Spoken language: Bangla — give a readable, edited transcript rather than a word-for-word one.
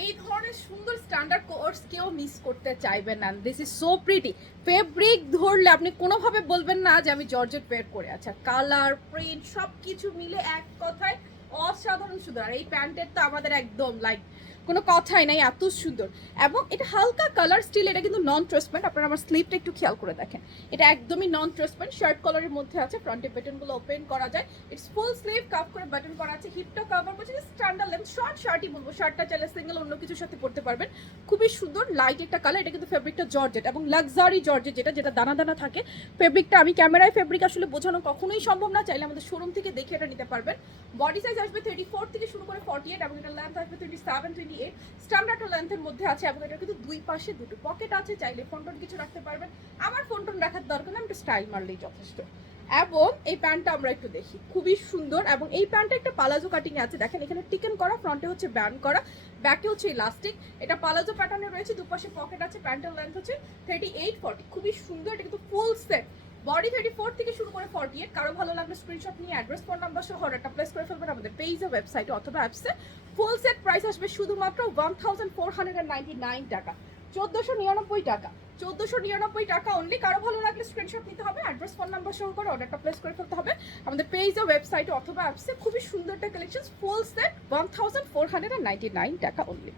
এই ধরনের সুন্দর স্ট্যান্ডার্ড কোর্স কেউ মিস করতে চাইবেন না। This is so pretty. Fabric ধরলে আপনি কোনোভাবে বলবেন না যে আমি জর্জেট ওয়্যার করে। আচ্ছা, কালার, প্রিন্ট সব কিছু মিলে এক কথায় অসাধারণ সুন্দর। আর এই প্যান্টের তো আমাদের একদম লাইক কোনো কথাই নাই, এত সুন্দর। এবং এটা হালকা কালার স্টিল, এটা কিন্তু নন ট্রান্সপারেন্ট। আপনারা আমার স্লিপটা একটু খেয়াল করে দেখেন, এটা একদমই নন ট্রান্সপারেন্ট, শার্ট কালারের মধ্যে আছে। ফ্রন্টের বাটনগুলো ওপেন করা যায়, ইটস ফুল স্লিভ, কাপ করে বাটন করা আছে, হিপটা কভার করছে, স্ট্যান্ডার্ড লেন্থ শর্ট শার্টই বলবো। শার্টটা চাইলে সিঙ্গেল অন্য কিছুর সাথে পরতে পারবেন। খুবই সুন্দর লাইট একটা কালার। এটা কিন্তু ফেব্রিকটা জর্জেট এবং লাক্সারি জর্জেট, যেটা যেটা দানা দানা থাকে। ফেব্রিকটা আমি ক্যামেরায় ফেব্রিক আসলে বোঝানো কখনোই সম্ভব না, চাইলে আমাদের শোরুম থেকে দেখে এটা নিতে পারবেন। বডি সাইজ আসবে 34 থেকে শুরু করে 48 এবং এটা লেন্থ আসবে 27, 28 স্ট্যান্ডার্ড লেন্থের মধ্যে আছে। এবং এটা কিন্তু দুই পাশে দুটো পকেট আছে, চাইলে ফোনটোন কিছু রাখতে পারবেন। আমার ফোনটোন রাখার দরকার নেই, আমি একটু স্টাইল মারলেই যথেষ্ট। এবং এই প্যান্টটা আমরা একটু দেখি, খুবই সুন্দর। এবং এই প্যান্টটা একটা পালাজো কাটিং আছে, দেখেন এখানে টিকেন করা, ফ্রন্টে হচ্ছে ব্যান্ড করা, ব্যাকে হচ্ছে ইলাস্টিক। এটা পালাজো প্যাটার্নে রয়েছে, দুপাশে পকেট আছে। প্যান্টের লেন্থ হচ্ছে 38, 40, খুবই সুন্দর। এটা কিন্তু ফুল সেট, বডি 34 থেকে শুরু করে 48। কারো ভালো লাগলে স্ক্রিনশট নিয়ে অ্যাড্রেস, ফোন নাম্বার সহ অর্ডারটা প্লেস করে ফেলবেন আমাদের পেজে, ওয়েবসাইটে অথবা অ্যাপসে। ফুল সেট প্রাইস আসবে শুধুমাত্র 1499 টাকা, 1499 টাকা, 1499 টাকা অনলি। কারো ভালো লাগলে স্ক্রিনশট নিতে হবে, অ্যাড্রেস, ফোন নাম্বার সহ করে অর্ডারটা প্লেস করে ফেলতে হবে আমাদের পেজে, ওয়েবসাইটে অথবা অ্যাপসে। খুবই সুন্দর একটা কালেকশন, ফুল সেট 1499 টাকা অনলি।